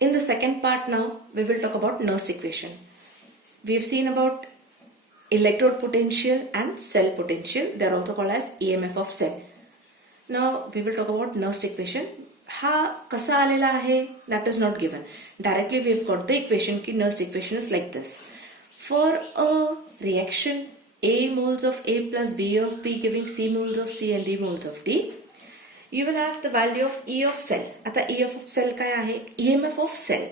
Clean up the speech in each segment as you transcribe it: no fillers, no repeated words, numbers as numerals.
In the second part now, we will talk about Nernst equation. We have seen about electrode potential and cell potential. They are also called as EMF of cell. Now we will talk about Nernst equation. हा कसा आलेला आहे that is not given. Directly we have got the equation की Nernst equation is like this. For a reaction A moles of A plus B of B giving C moles of C and D moles of D, you will have the value of E of cell. आता EF of cell काय आहे? EMF of cell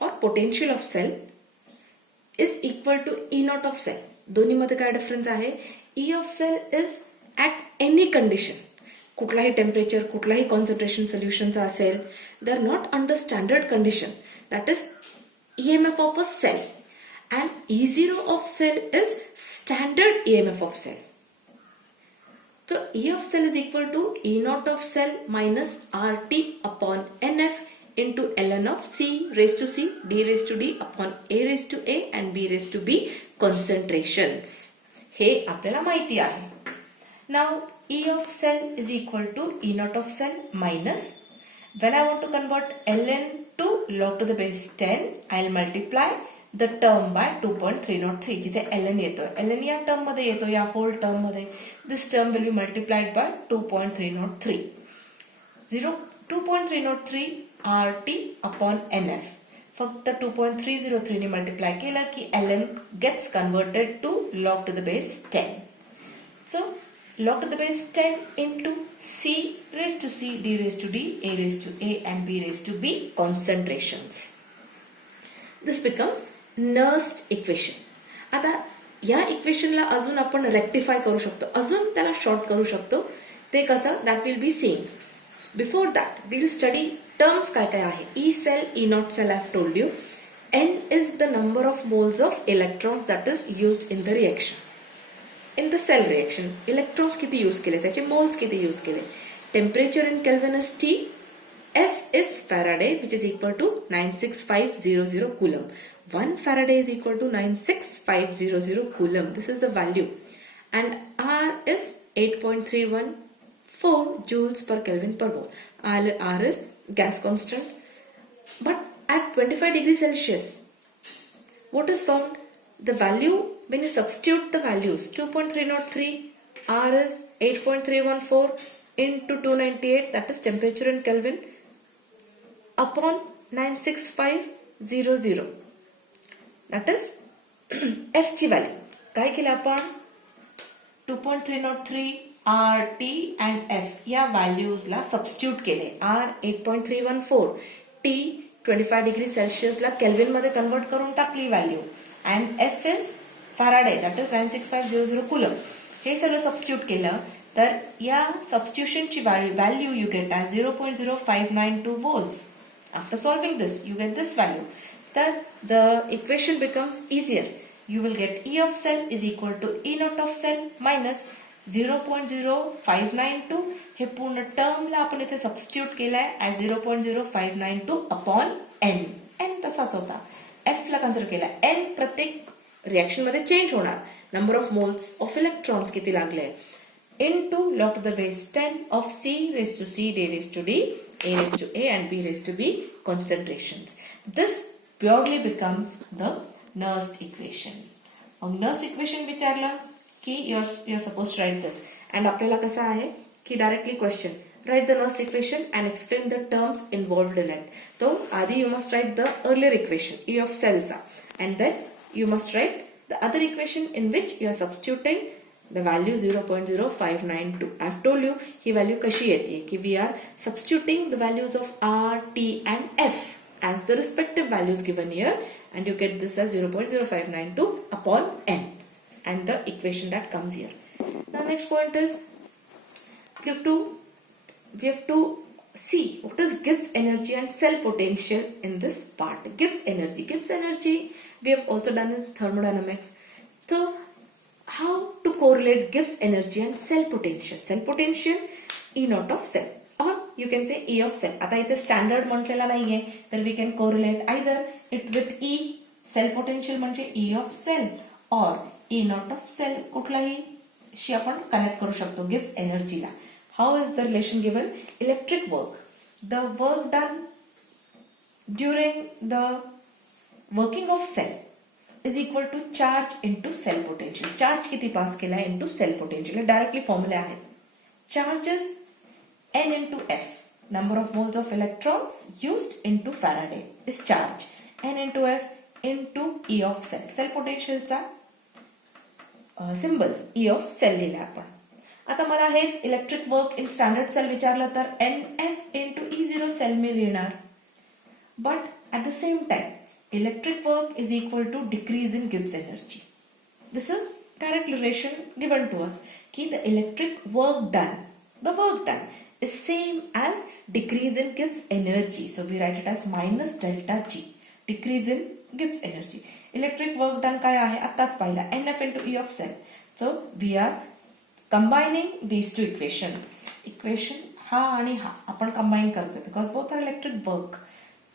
or potential of cell is equal to E naught of cell. दोन्ही मध्ये काय difference आहे? E of cell is at any condition. कुठलाही temperature कुठलाही concentration सोल्युशनचा असेल, they are not under standard condition. That is EMF of a cell and E0 of cell is standard EMF of cell. So E of cell is equal to E naught of cell minus RT upon NF into ln of C raised to C D raised to D upon A raised to A and B raised to B concentrations. हे आपल्याला माहिती आहे. Now E of cell is equal to E naught of cell minus, when I want to convert ln to log to the base 10, I'll multiply the term by 2.303. जिथे ln येतो, ln या term मध्ये येतो, या whole term मध्ये, this term will be multiplied by 2.303. 2.303 RT upon NF. फक्त 2.303 ने multiply केलं की ln gets converted to log to the base 10. So log to the base 10 into C raised to C, D raised to D, A raised to A and B raised to B concentrations. This becomes Nernst equation. आता या इक्वेशनला अजून आपण rectify करू शकतो, अजून त्याला short करू शकतो. ते कसं, that will be seeing. Before that will study terms काय काय आहे. E cell, E naught cell, I have told you. N is the number of moles of electrons that is used in the reaction. In the cell reaction, electrons किती use केले, त्याचे moles किती use केले. Temperature in Kelvin is T. F is Faraday, which is equal to 96500 coulomb. 1 Faraday is equal to 96500 coulomb. This is the value. And R is 8.314 joules per Kelvin per mole. R is gas constant. But at 25 degrees Celsius, what is found? The value, when you substitute the values, 2.303, R is 8.314 into 298, that is temperature in Kelvin, upon 96500. That is F ची value. काय केलं आपण? 2.303 R, T and F या व्हॅल्यूजला substitute केले. R 8.314, T 25 degree सेल्सिअसला kelvin मध्ये convert करून टाकली value, and F is Faraday, that is 96500 coulomb. हे सगळं सबस्टिट्यूट केलं तर या सबस्टिट्यूशनची value you get as 0.0592 volts. After solving this, you get this value. Then the equation becomes easier. You will get E of cell is equal to E naught of cell minus 0.0592. हे पूर्ण टर्मला आपण इथे substitute केलाय as 0.0592 upon N. N तसाच होता. F ला consider केला. N प्रत्येक reaction मध्ये change होणार. Number of moles of electrons किती लागले into log to the base 10 of C raised to C, D raised to D, A raised to A and B raised to B concentrations. This purely becomes the Nernst equation. Nernst equation विचारलं की you're supposed to write this. And आपल्याला कसं आहे की directly question. Write the Nernst equation and explain the terms involved in it. So आधी you must write the earlier equation, E of cells, and then you must write the other equation in which you are substituting the value 0.0592. I have told you he value कशी येते की we are substituting the values of R, T and F as the respective values given here, and you get this as 0.0592 upon N and the equation that comes here. Now next point is we have to see what is Gibbs energy and cell potential in this part. Gibbs energy we have also done in thermodynamics. So how to correlate Gibbs energy and cell potential? Cell potential E naught of cell, or you can say E of cell. आता इथे standard म्हटलेला नाहीये, तर we can correlate either it with E cell potential म्हणजे E of cell or E naught of cell, कुठलाही she आपण connect करू शकतो Gibbs energy La. How is the relation given? Electric work. The work done during the working of cell is equal to charge into cell potential. Charge किती पास केला आहे into cell potential. Directly फॉर्म्युले आहेत. Charges N into F, number of moles of electrons used into Faraday is charge. N into F into E of cell. Cell potential चा symbol E of cell लिहिला आपण. आता मला हेच electric work in standard cell विचारलं तर NF into E0 cell मी लिहिणार. But at the same time, electric work is equal to decrease in Gibbs energy. This is direct relation given to us. Ki the electric work done is same as decrease in Gibbs energy. So we write it as minus delta G. Decrease in Gibbs energy. Electric work done काय आहे आत्ताच पाहिला NF into E of cell. So we are combining these two equations. Equation हा आणि हा आपण combine करतो because both are electric work.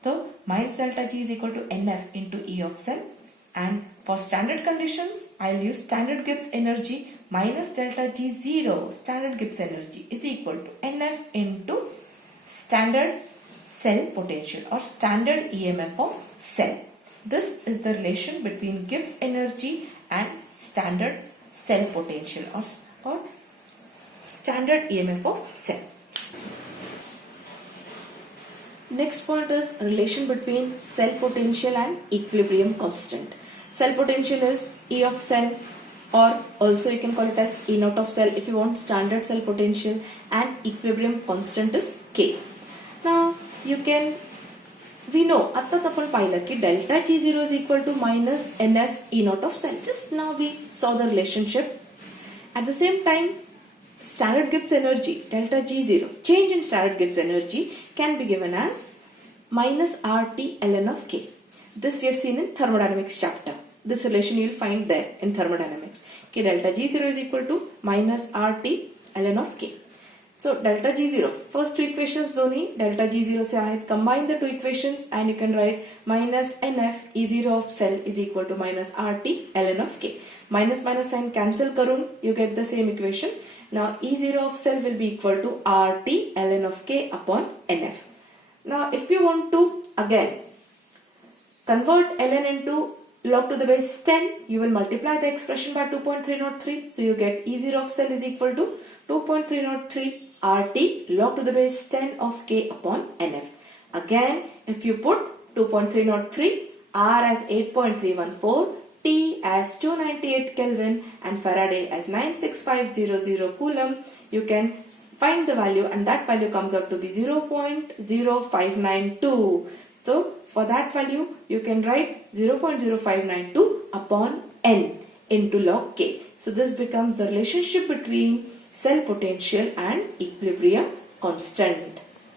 So minus delta G is equal to NF into E of cell, and for standard conditions I'll use standard Gibbs energy minus delta G0 standard Gibbs energy is equal to NF into standard cell potential or standard EMF of cell. This is the relation between Gibbs energy and standard cell potential or standard EMF of cell. Next point is relation between cell potential and equilibrium constant. Cell potential is E of cell, or also you can call it as E naught of cell if you want standard cell potential, and equilibrium constant is K. Now we know आत्ताच आपण पाहिलं की delta G0 is equal to minus NF E naught of cell. Just now we saw the relationship. At the same time, standard Gibbs energy, delta G0, change in standard Gibbs energy can be given as minus RT ln of K. This we have seen in thermodynamics chapter. This relation you will find there in thermodynamics. K delta G0 is equal to minus RT ln of K. So delta G0, first two equations दोन्ही delta G0 से आहेत. Combine the two equations and you can write minus NF E0 of cell is equal to minus RT ln of K. Minus minus sign cancel करून you get the same equation. Now E0 of cell will be equal to RT ln of K upon NF. Now if you want to again convert ln into log to the base 10, you will multiply the expression by 2.303. So you get E0 of cell is equal to 2.303 RT log to the base 10 of K upon NF. Again, if you put 2.303, R as 8.314, T as 298 Kelvin and Faraday as 96500 Coulomb, you can find the value and that value comes out to be 0.0592. So for that value, you can write 0.0592 upon N into log K. So this becomes the relationship between cell potential and equilibrium constant.